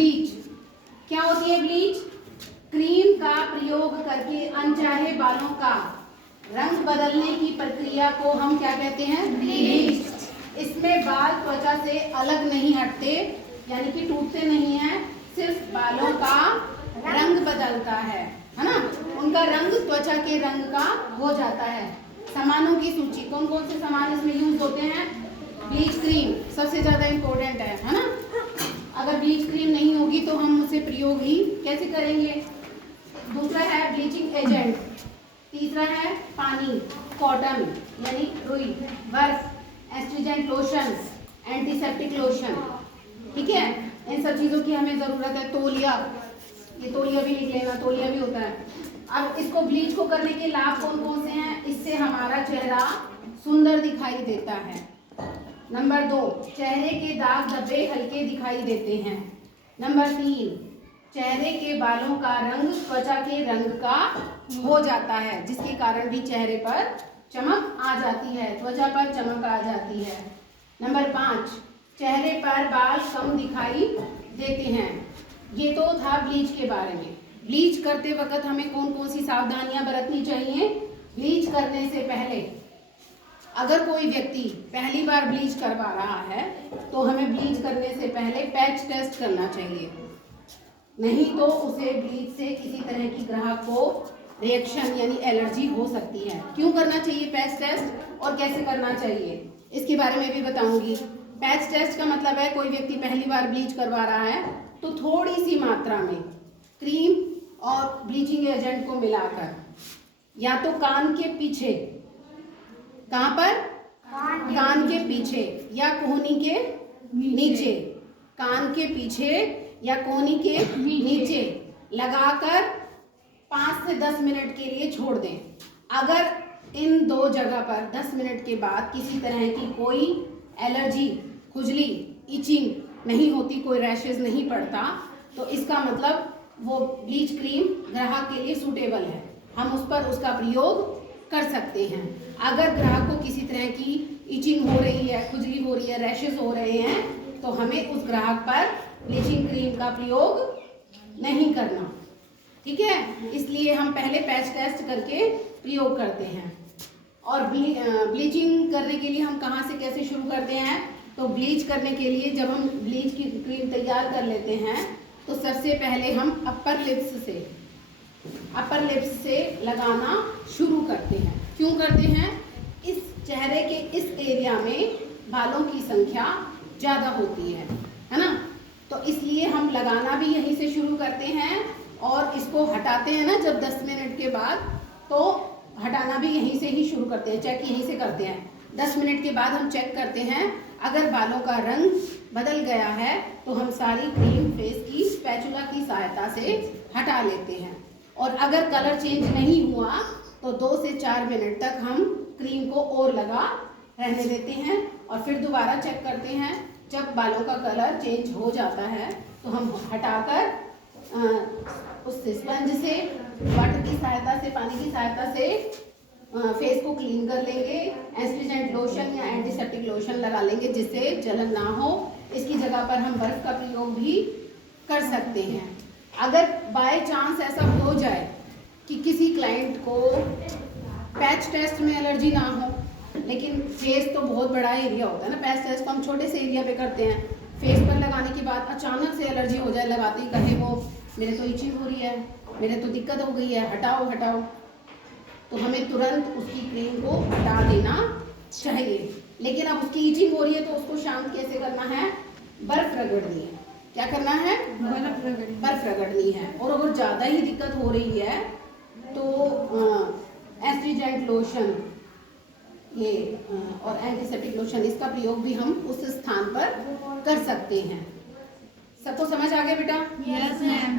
Bleach. क्या होती है ब्लीच? क्रीम का प्रयोग करके अनचाहे बालों का रंग बदलने की प्रक्रिया को हम क्या कहते हैं? ब्लीच। इसमें बाल त्वचा से अलग नहीं हटते, यानी कि टूटते नहीं हैं, सिर्फ बालों का रंग बदलता है ना? उनका रंग त्वचा के रंग का हो जाता है। सामानों की सूची, कौन कौन से सामान इसमें यूज होते हैं? ब्लीच क्रीम सबसे ज्यादा इम्पोर्टेंट है ना? अगर ब्लीच क्रीम नहीं होगी तो हम उसे प्रयोग ही कैसे करेंगे? दूसरा है ब्लीचिंग एजेंट, तीसरा है पानी, कॉटन यानी रुई, बर्फ, एस्ट्रीजेंट लोशन, एंटीसेप्टिक लोशन। ठीक है, इन सब चीजों की हमें जरूरत है। तौलिया, ये तौलिया भी लिख लेना, तौलिया भी होता है। अब इसको ब्लीच को करने के लाभ कौन कौन से हैं? इससे हमारा चेहरा सुंदर दिखाई देता है। नंबर 2, चेहरे के दाग धब्बे हल्के दिखाई देते हैं। नंबर 3, चेहरे के बालों का रंग त्वचा के रंग का हो जाता है, जिसके कारण भी चेहरे पर चमक आ जाती है, त्वचा पर चमक आ जाती है। नंबर 5, चेहरे पर बाल कम दिखाई देते हैं। ये तो था ब्लीच के बारे में। ब्लीच करते वक्त हमें कौन कौन सी सावधानियां बरतनी चाहिए? ब्लीच करने से पहले अगर कोई व्यक्ति पहली बार ब्लीच करवा रहा है तो हमें ब्लीच करने से पहले पैच टेस्ट करना चाहिए, नहीं तो उसे ब्लीच से किसी तरह की ग्राहक को रिएक्शन यानी एलर्जी हो सकती है। क्यों करना चाहिए पैच टेस्ट और कैसे करना चाहिए इसके बारे में भी बताऊंगी। पैच टेस्ट का मतलब है कोई व्यक्ति पहली बार ब्लीच करवा रहा है तो थोड़ी सी मात्रा में क्रीम और ब्लीचिंग एजेंट को मिलाकर या तो कान के पीछे, कहाँ पर? कान के पीछे या कोहनी के नीचे, कान के पीछे या कोहनी के नीचे लगाकर 5 से 10 मिनट के लिए छोड़ दें। अगर इन दो जगह पर 10 मिनट के बाद किसी तरह की कोई एलर्जी, खुजली, इचिंग नहीं होती, कोई रैशेज नहीं पड़ता, तो इसका मतलब वो ब्लीच क्रीम ग्राहक के लिए सूटेबल है, हम उस पर उसका प्रयोग कर सकते हैं। अगर ग्राहक को किसी तरह की इचिंग हो रही है, खुजली हो रही है, रैशेज हो रहे हैं, तो हमें उस ग्राहक पर ब्लीचिंग क्रीम का प्रयोग नहीं करना। ठीक है, इसलिए हम पहले पैच टेस्ट करके प्रयोग करते हैं। और ब्लीचिंग करने के लिए हम कहाँ से कैसे शुरू करते हैं? तो ब्लीच करने के लिए जब हम ब्लीच की क्रीम तैयार कर लेते हैं तो सबसे पहले हम अपर लिप्स से लगाना शुरू करते हैं। क्यों करते हैं? इस चेहरे के इस एरिया में बालों की संख्या ज़्यादा होती है ना? तो इसलिए हम लगाना भी यहीं से शुरू करते हैं और इसको हटाते हैं ना जब 10 मिनट के बाद, तो हटाना भी यहीं से ही शुरू करते हैं, चेक यहीं से करते हैं। 10 मिनट के बाद हम चेक करते हैं, अगर बालों का रंग बदल गया है तो हम सारी क्रीम फेस की स्पैचुला की सहायता से हटा लेते हैं। और अगर कलर चेंज नहीं हुआ तो 2 से 4 मिनट तक हम क्रीम को और लगा रहने देते हैं और फिर दोबारा चेक करते हैं। जब बालों का कलर चेंज हो जाता है तो हम हटाकर उस स्पंज से, वाटर की सहायता से, पानी की सहायता से फेस को क्लीन कर लेंगे। एस्ट्रीजेंट लोशन या एंटीसेप्टिक लोशन लगा लेंगे जिससे जलन ना हो। इसकी जगह पर हम बर्फ का प्रयोग भी कर सकते हैं। अगर बाय चांस ऐसा हो जाए कि किसी क्लाइंट को पैच टेस्ट में एलर्जी ना हो, लेकिन फेस तो बहुत बड़ा एरिया होता है ना, पैच टेस्ट तो हम छोटे से एरिया पे करते हैं, फेस पर लगाने के बाद अचानक से एलर्जी हो जाए, लगाते ही कहे वो मेरे तो इचिंग हो रही है, मेरे तो दिक्कत हो गई है, हटाओ हटाओ, तो हमें तुरंत उसकी क्रीम को हटा देना चाहिए। लेकिन अब उसकी इचिंग हो रही है तो उसको शांत कैसे करना है? बर्फ रगड़नी है। क्या करना है? बर्फ रगड़नी है। और अगर ज़्यादा ही दिक्कत हो रही है तो एस्ट्रीजेंट लोशन ये और एंटीसेप्टिक लोशन, इसका प्रयोग भी हम उस स्थान पर कर सकते हैं। सबको समझ आ गया बेटा? Yes ma'am.